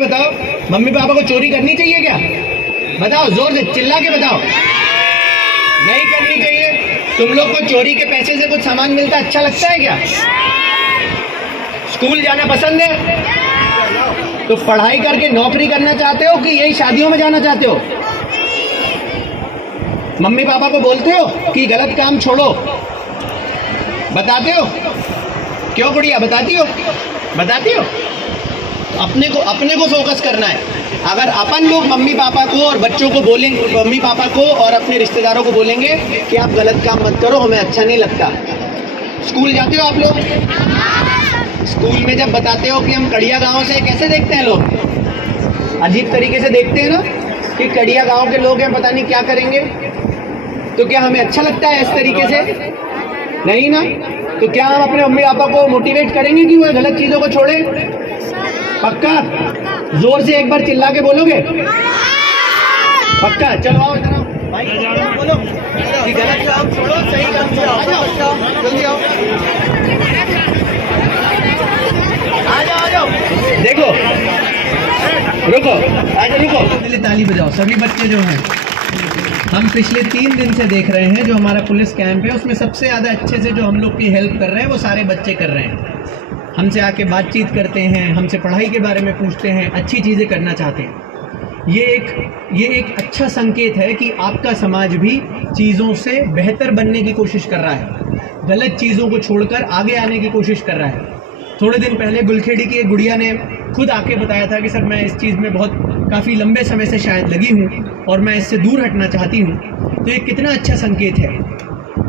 बताओ, mummy papa को चोरी करनी चाहिए क्या? बताओ, जोर से चिल्ला के बताओ। नहीं करनी चाहिए। तुम लोग को चोरी के पैसे से कुछ सामान मिलता अच्छा लगता है क्या? स्कूल जाना पसंद है? तो पढ़ाई करके नौकरी करना चाहते हो कि यही शादियों में जाना चाहते हो? मम्मी पापा को बोलते हो कि गलत काम छोड़ो? बताते हो? क्यों गुड़िया, बताती हो? बताती हो? अपने को फोकस करना है। अगर अपन लोग मम्मी पापा को और बच्चों को बोलेंगे, मम्मी पापा को और अपने रिश्तेदारों को बोलेंगे कि आप गलत काम मत करो, हमें अच्छा नहीं लगता। स्कूल जाते हो आप लोग? स्कूल में जब बताते हो कि हम कड़िया गांव से, कैसे देखते हैं लोग? अजीब तरीके से देखते हैं ना कि कड़िया गांव के लोग हैं, पता नहीं क्या करेंगे। तो क्या हमें अच्छा लगता है इस तरीके से? नहीं ना। तो क्या हम अपने मम्मी पापा को मोटिवेट करेंगे कि वो गलत चीज़ों को छोड़े? पक्का? जोर से एक बार चिल्ला के बोलोगे? पक्का? चलो आओ इधर आओ भाई, बोलो कि गलत काम छोड़ो, सही काम से आओ। जल्दी आओ, आ जाओ। देखो, रुको, आज रुको, पहले ताली बजाओ सभी बच्चे जो हैं। हम पिछले 3 दिन से देख रहे हैं जो हमारा पुलिस कैंप है, उसमें सबसे ज़्यादा अच्छे से जो हम लोग की हेल्प कर रहे हैं वो सारे बच्चे कर रहे हैं। हमसे आके बातचीत करते हैं, हमसे पढ़ाई के बारे में पूछते हैं, अच्छी चीज़ें करना चाहते हैं। ये एक अच्छा संकेत है कि आपका समाज भी चीज़ों से बेहतर बनने की कोशिश कर रहा है, गलत चीज़ों को छोड़कर आगे आने की कोशिश कर रहा है। थोड़े दिन पहले गुलखेड़ी की एक गुड़िया ने खुद आके बताया था कि सर मैं इस चीज़ में काफ़ी लंबे समय से शायद लगी हूँ और मैं इससे दूर हटना चाहती हूँ। तो ये कितना अच्छा संकेत है।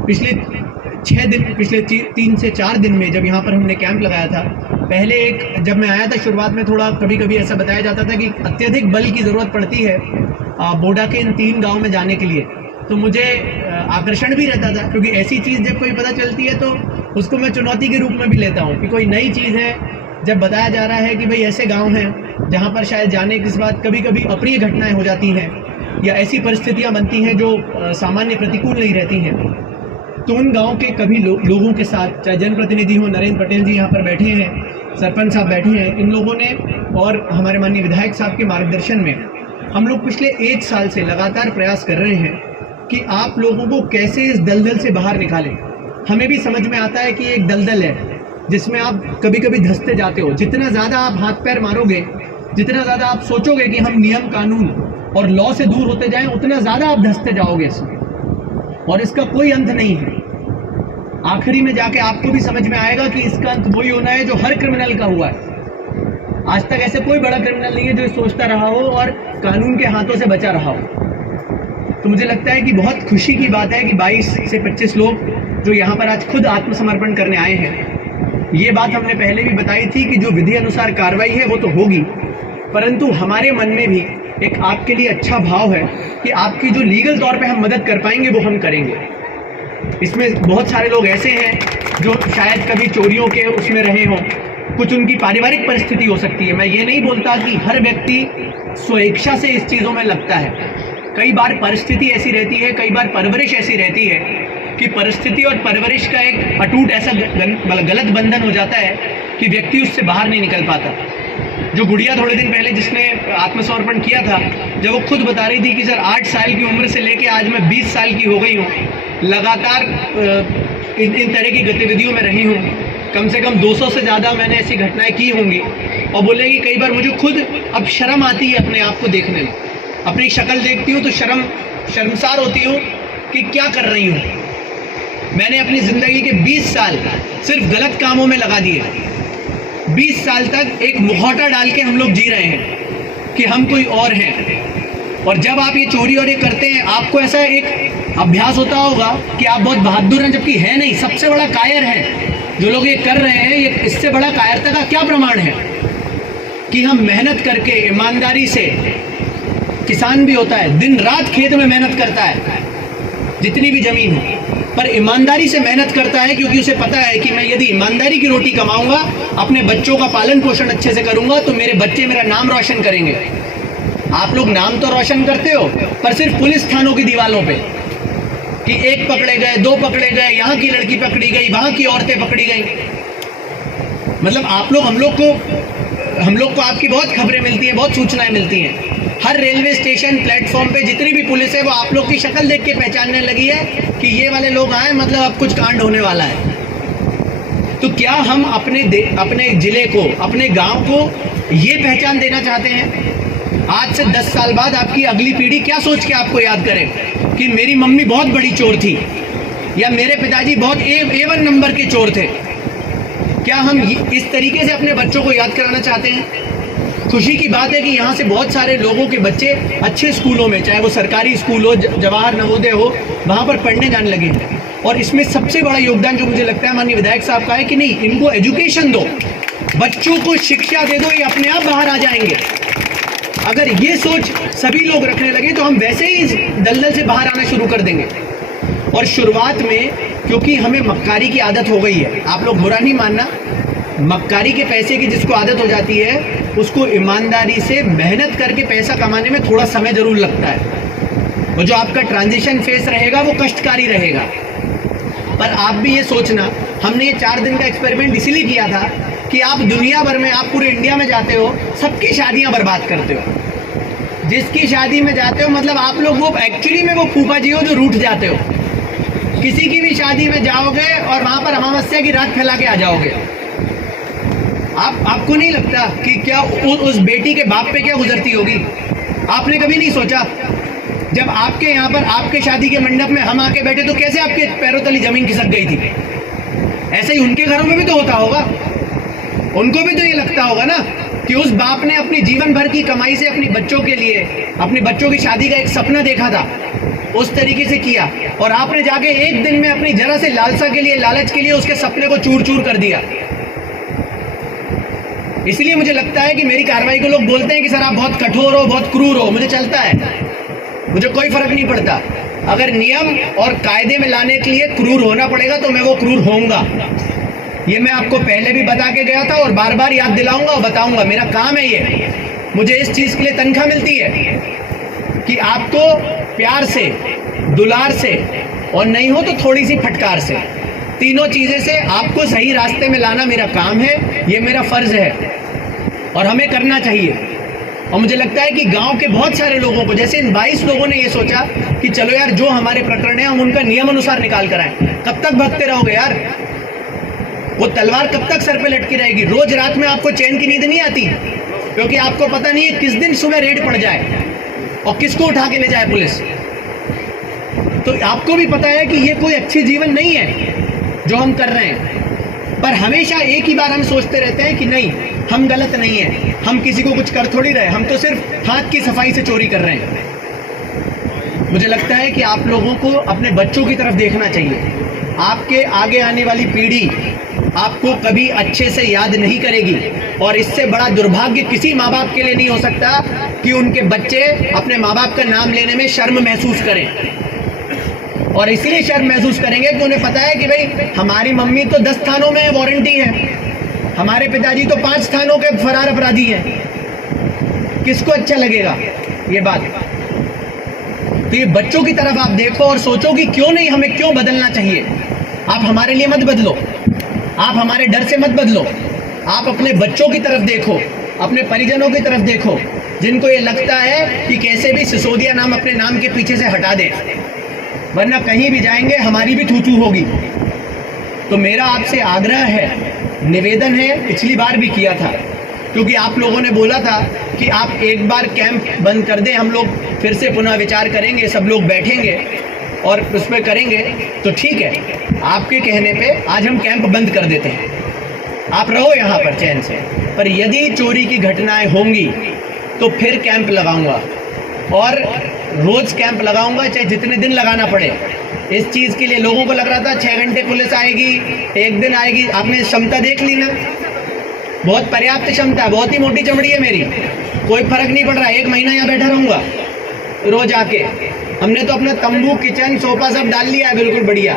पिछले 3 से 4 दिन में जब यहाँ पर हमने कैंप लगाया था, पहले जब मैं आया था शुरुआत में थोड़ा कभी ऐसा बताया जाता था कि अत्यधिक बल की ज़रूरत पड़ती है बोडा के इन 3 गाँव में जाने के लिए। तो मुझे आकर्षण भी रहता था, क्योंकि ऐसी चीज़ जब कोई पता चलती है तो उसको मैं चुनौती के रूप में भी लेता हूँ कि कोई नई चीज़ है। जब बताया जा रहा है कि भाई ऐसे गांव हैं जहाँ पर शायद जाने के बाद कभी अप्रिय घटनाएं हो जाती हैं या ऐसी परिस्थितियाँ बनती हैं जो सामान्य प्रतिकूल नहीं रहती हैं, तो उन गाँव के कभी लोगों के साथ, चाहे जनप्रतिनिधि हो, नरेंद्र पटेल जी यहाँ पर बैठे हैं, सरपंच साहब बैठे हैं, इन लोगों ने और हमारे माननीय विधायक साहब के मार्गदर्शन में हम लोग पिछले 1 साल से लगातार प्रयास कर रहे हैं कि आप लोगों को कैसे इस दलदल से बाहर निकालें। हमें भी समझ में आता है कि एक दलदल है जिसमें आप कभी धंसते जाते हो। जितना ज़्यादा आप हाथ पैर मारोगे, जितना ज़्यादा आप सोचोगे कि हम नियम कानून और लॉ से दूर होते जाएं, उतना ज़्यादा आप धंसते जाओगे इसमें, और इसका कोई अंत नहीं है। आखिरी में जाके आपको भी समझ में आएगा कि इसका अंत वही होना है जो हर क्रिमिनल का हुआ है। आज तक ऐसे कोई बड़ा क्रिमिनल नहीं है जो सोचता रहा हो और कानून के हाथों से बचा रहा हो। तो मुझे लगता है कि बहुत खुशी की बात है कि 22 से 25 लोग जो यहाँ पर आज खुद आत्मसमर्पण करने आए हैं। ये बात हमने पहले भी बताई थी कि जो विधि अनुसार कार्रवाई है वो तो होगी, परंतु हमारे मन में भी एक आपके लिए अच्छा भाव है कि आपकी जो लीगल तौर पे हम मदद कर पाएंगे वो हम करेंगे। इसमें बहुत सारे लोग ऐसे हैं जो शायद कभी चोरियों के उसमें रहे हों, कुछ उनकी पारिवारिक परिस्थिति हो सकती है। मैं ये नहीं बोलता कि हर व्यक्ति स्वेच्छा से इस चीज़ों में लगता है। कई बार परिस्थिति ऐसी रहती है, कई बार परवरिश ऐसी रहती है कि परिस्थिति और परवरिश का एक अटूट ऐसा गलत बंधन हो जाता है कि व्यक्ति उससे बाहर नहीं निकल पाता। जो गुड़िया थोड़े दिन पहले जिसने आत्मसमर्पण किया था, जब वो खुद बता रही थी कि सर 8 साल की उम्र से लेके आज मैं 20 साल की हो गई हूँ, लगातार इन तरह की गतिविधियों में रही हूँ, कम से कम 200 से ज़्यादा मैंने ऐसी घटनाएं की होंगी, और बोलेगी कई बार मुझे खुद अब शर्म आती है अपने आप को देखने में। अपनी शक्ल देखती हूँ तो शर्मसार होती हूँ कि क्या कर रही हूँ। मैंने अपनी ज़िंदगी के 20 साल सिर्फ गलत कामों में लगा दिए। 20 साल तक एक मुखौटा डाल के हम लोग जी रहे हैं कि हम कोई और हैं। और जब आप ये चोरी और ये करते हैं, आपको ऐसा एक अभ्यास होता होगा कि आप बहुत बहादुर हैं, जबकि है नहीं, सबसे बड़ा कायर है। जो लोग ये कर रहे हैं, ये इससे बड़ा कायरता का क्या प्रमाण है कि हम मेहनत करके ईमानदारी से, किसान भी होता है दिन रात खेत में मेहनत करता है, जितनी भी ज़मीन हो, पर ईमानदारी से मेहनत करता है, क्योंकि उसे पता है कि मैं यदि ईमानदारी की रोटी कमाऊंगा, अपने बच्चों का पालन पोषण अच्छे से करूंगा, तो मेरे बच्चे मेरा नाम रोशन करेंगे। आप लोग नाम तो रोशन करते हो, पर सिर्फ पुलिस थानों की दीवारों पे कि 1 पकड़े गए, 2 पकड़े गए, यहाँ की लड़की पकड़ी गई, वहाँ की औरतें पकड़ी गई। मतलब आप लोग हम लोग को हम लोग को आपकी बहुत खबरें मिलती हैं, बहुत सूचनाएं मिलती हैं। हर रेलवे स्टेशन प्लेटफॉर्म पे जितनी भी पुलिस है वो आप लोग की शक्ल देख के पहचानने लगी है कि ये वाले लोग आए, मतलब अब कुछ कांड होने वाला है। तो क्या हम अपने ज़िले को, अपने गांव को ये पहचान देना चाहते हैं? आज से 10 साल बाद आपकी अगली पीढ़ी क्या सोच के आपको याद करे कि मेरी मम्मी बहुत बड़ी चोर थी या मेरे पिताजी बहुत A1 नंबर के चोर थे? क्या हम इस तरीके से अपने बच्चों को याद कराना चाहते हैं? खुशी की बात है कि यहाँ से बहुत सारे लोगों के बच्चे अच्छे स्कूलों में, चाहे वो सरकारी स्कूल हो, जवाहर नवोदय हो, वहाँ पर पढ़ने जाने लगे हैं। और इसमें सबसे बड़ा योगदान जो मुझे लगता है माननीय विधायक साहब का है कि नहीं, इनको एजुकेशन दो, बच्चों को शिक्षा दे दो, ये अपने आप बाहर आ जाएंगे। अगर ये सोच सभी लोग रखने लगे तो हम वैसे ही इस दलदल से बाहर आना शुरू कर देंगे। और शुरुआत में क्योंकि हमें मक्कारी की आदत हो गई है, आप लोग बुरा नहीं मानना, मक्कारी के पैसे की जिसको आदत हो जाती है उसको ईमानदारी से मेहनत करके पैसा कमाने में थोड़ा समय ज़रूर लगता है। वो जो आपका ट्रांजिशन फेस रहेगा वो कष्टकारी रहेगा। पर आप भी ये सोचना, हमने ये 4 दिन का एक्सपेरिमेंट इसीलिए किया था कि आप दुनिया भर में, आप पूरे इंडिया में जाते हो, सबकी शादियां बर्बाद करते हो। जिसकी शादी में जाते हो मतलब आप लोग वो एक्चुअली में वो फूफा जी हो जो रूठ जाते हो। किसी की भी शादी में जाओगे और वहाँ पर अमावस्या की रात फैला के आ जाओगे। आपको नहीं लगता कि क्या उस बेटी के बाप पे क्या गुजरती होगी? आपने कभी नहीं सोचा? जब आपके यहाँ पर आपके शादी के मंडप में हम आके बैठे तो कैसे आपके पैरों तली जमीन खिसक गई थी? ऐसे ही उनके घरों में भी तो होता होगा। उनको भी तो ये लगता होगा ना कि उस बाप ने अपनी जीवन भर की कमाई से अपनी बच्चों के लिए, अपनी बच्चों की शादी का एक सपना देखा था, उस तरीके से किया, और आपने जाके एक दिन में अपनी जरा से लालसा के लिए, लालच के लिए उसके सपने को चूर चूर कर दिया। इसलिए मुझे लगता है कि मेरी कार्रवाई को लोग बोलते हैं कि सर आप बहुत कठोर हो, बहुत क्रूर हो। मुझे चलता है, मुझे कोई फर्क नहीं पड़ता। अगर नियम और कायदे में लाने के लिए क्रूर होना पड़ेगा तो मैं वो क्रूर होऊंगा। ये मैं आपको पहले भी बता के गया था और बार बार याद दिलाऊंगा और बताऊंगा। मेरा काम है ये, मुझे इस चीज़ के लिए तनख्वाह मिलती है कि आपको प्यार से, दुलार से, और नहीं हो तो थोड़ी सी फटकार से, तीनों चीज़ें से आपको सही रास्ते में लाना मेरा काम है। ये मेरा फ़र्ज़ है और हमें करना चाहिए। और मुझे लगता है कि गांव के बहुत सारे लोगों को, जैसे इन 22 लोगों ने ये सोचा कि चलो यार जो हमारे प्रकरण है हम उनका नियम अनुसार निकाल कर आए। कब तक भगते रहोगे यार? वो तलवार कब तक सर पे लटकी रहेगी? रोज रात में आपको चैन की नींद नहीं आती क्योंकि आपको पता नहीं है किस दिन सुबह रेड पड़ जाए और किसको उठा के ले जाए पुलिस। तो आपको भी पता है कि ये कोई अच्छी जीवन नहीं है जो हम कर रहे हैं। पर हमेशा एक ही बार हम सोचते रहते हैं कि नहीं, हम गलत नहीं है, हम किसी को कुछ कर थोड़ी रहे, हम तो सिर्फ हाथ की सफाई से चोरी कर रहे हैं। मुझे लगता है कि आप लोगों को अपने बच्चों की तरफ देखना चाहिए। आपके आगे आने वाली पीढ़ी आपको कभी अच्छे से याद नहीं करेगी और इससे बड़ा दुर्भाग्य किसी माँ बाप के लिए नहीं हो सकता कि उनके बच्चे अपने माँ बाप का नाम लेने में शर्म महसूस करें। और इसलिए शर्म महसूस करेंगे कि उन्हें पता है कि भाई हमारी मम्मी तो 10 थानों में वारंटी है, हमारे पिताजी तो 5 थानों के फरार अपराधी हैं। किसको अच्छा लगेगा ये बात? तो ये बच्चों की तरफ आप देखो और सोचो कि क्यों नहीं, हमें क्यों बदलना चाहिए। आप हमारे लिए मत बदलो, आप हमारे डर से मत बदलो, आप अपने बच्चों की तरफ देखो, अपने परिजनों की तरफ देखो जिनको ये लगता है कि कैसे भी सिसोदिया नाम अपने नाम के पीछे से हटा दें, वरना कहीं भी जाएंगे हमारी भी थू-थू होगी। तो मेरा आपसे आग्रह है, निवेदन है, पिछली बार भी किया था क्योंकि आप लोगों ने बोला था कि आप एक बार कैंप बंद कर दें, हम लोग फिर से पुनः विचार करेंगे, सब लोग बैठेंगे और उस पर करेंगे। तो ठीक है, आपके कहने पे आज हम कैंप बंद कर देते हैं, आप रहो यहाँ पर चैन से। पर यदि चोरी की घटनाएं होंगी तो फिर कैंप लगाऊंगा और रोज कैंप लगाऊंगा, चाहे जितने दिन लगाना पड़े। इस चीज़ के लिए लोगों को लग रहा था 6 घंटे पुलिस आएगी, एक दिन आएगी। आपने क्षमता देख ली ना, बहुत पर्याप्त क्षमता, बहुत ही मोटी चमड़ी है मेरी, कोई फर्क नहीं पड़ रहा। 1 महीना यहाँ बैठा रहूँगा रोज आके। हमने तो अपना तंबू, किचन, सोफा सब डाल लिया है बिल्कुल बढ़िया।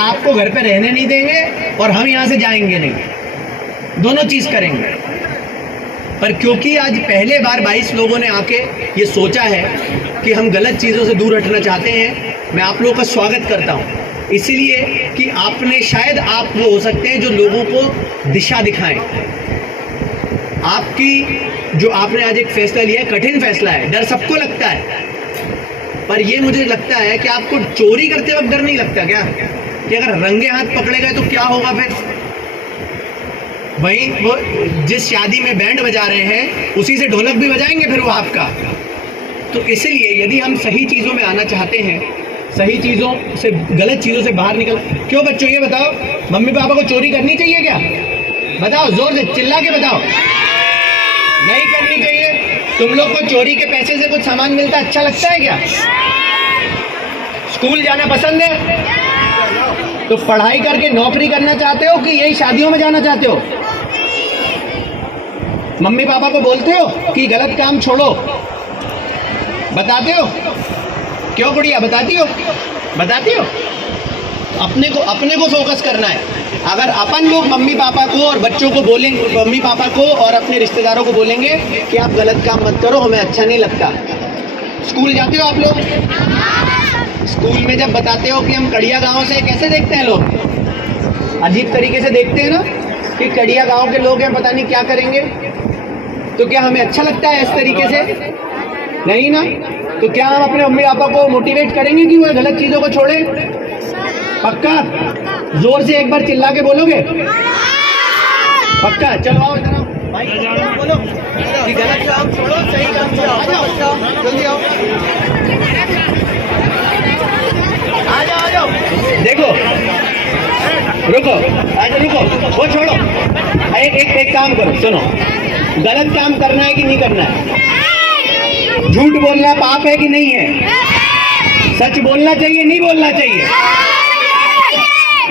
आपको घर पे रहने नहीं देंगे और हम यहाँ से जाएंगे नहीं, दोनों चीज़ करेंगे। पर क्योंकि आज पहले बार 22 लोगों ने आके ये सोचा है कि हम गलत चीज़ों से दूर हटना चाहते हैं, मैं आप लोगों का स्वागत करता हूँ। इसलिए कि आपने, शायद आप वो हो सकते हैं जो लोगों को दिशा दिखाएं। आपकी जो आपने आज एक फैसला लिया है, कठिन फैसला है, डर सबको लगता है, पर ये मुझे लगता है कि आपको चोरी करते वक्त डर नहीं लगता क्या, कि अगर रंगे हाथ पकड़े गए तो क्या होगा फिर? वहीं वो जिस शादी में बैंड बजा रहे हैं उसी से ढोलक भी बजाएंगे फिर वो आपका। तो इसलिए यदि हम सही चीज़ों में आना चाहते हैं, सही चीज़ों से, गलत चीज़ों से बाहर निकल, क्यों बच्चों ये बताओ, मम्मी पापा को चोरी करनी चाहिए क्या? बताओ, जोर से चिल्ला के बताओ। नहीं करनी चाहिए। तुम लोग को चोरी के पैसे से कुछ सामान मिलता अच्छा लगता है क्या? स्कूल जाना पसंद है? तो पढ़ाई करके नौकरी करना चाहते हो कि यही शादियों में जाना चाहते हो? मम्मी पापा को बोलते हो कि गलत काम छोड़ो? बताते हो? क्यों गुड़िया, बताती हो? बताती हो? अपने को फोकस करना है। अगर अपन लोग मम्मी पापा को और बच्चों को बोलेंगे, मम्मी पापा को और अपने रिश्तेदारों को बोलेंगे कि आप गलत काम मत करो, हमें अच्छा नहीं लगता। स्कूल जाते हो आप लोग? स्कूल में जब बताते हो कि हम कड़िया गांव से, कैसे देखते हैं लोग? अजीब तरीके से देखते हैं ना, कि कड़िया गांव के लोग हैं, पता नहीं क्या करेंगे। तो क्या हमें अच्छा लगता है इस तरीके से? नहीं ना। तो क्या हम अपने मम्मी पापा को मोटिवेट करेंगे कि वो गलत चीजों को छोड़े? पक्का? जोर से एक बार चिल्ला के बोलोगे? पक्का? चलो आओ इधर आओ भाई, बोलो कि गलत काम छोड़ो, सही काम छोड़ो। आ जाओ, जल्दी आओ, आ जाओ। देखो, रुको, अच्छा रुको, वो छोड़ो। एक काम करो, सुनो, गलत काम करना है कि नहीं करना है? झूठ बोलना पाप है कि नहीं है? सच बोलना चाहिए, नहीं बोलना चाहिए?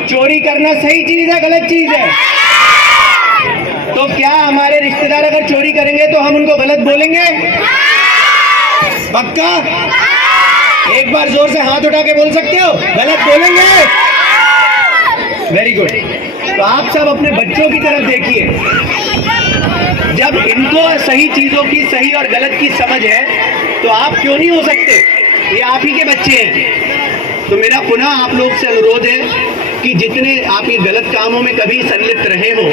चोरी करना सही चीज है, गलत चीज है? तो क्या हमारे रिश्तेदार अगर चोरी करेंगे तो हम उनको गलत बोलेंगे? पक्का? एक बार जोर से हाथ उठा के बोल सकते हो, गलत बोलेंगे? Very good. तो आप सब अपने बच्चों की तरफ देखिए, जब इनको सही चीजों की, सही और गलत की समझ है, तो आप क्यों नहीं हो सकते? ये आप ही के बच्चे हैं। तो मेरा पुनः आप लोग से अनुरोध है कि जितने आप ये गलत कामों में कभी संलिप्त रहे हो,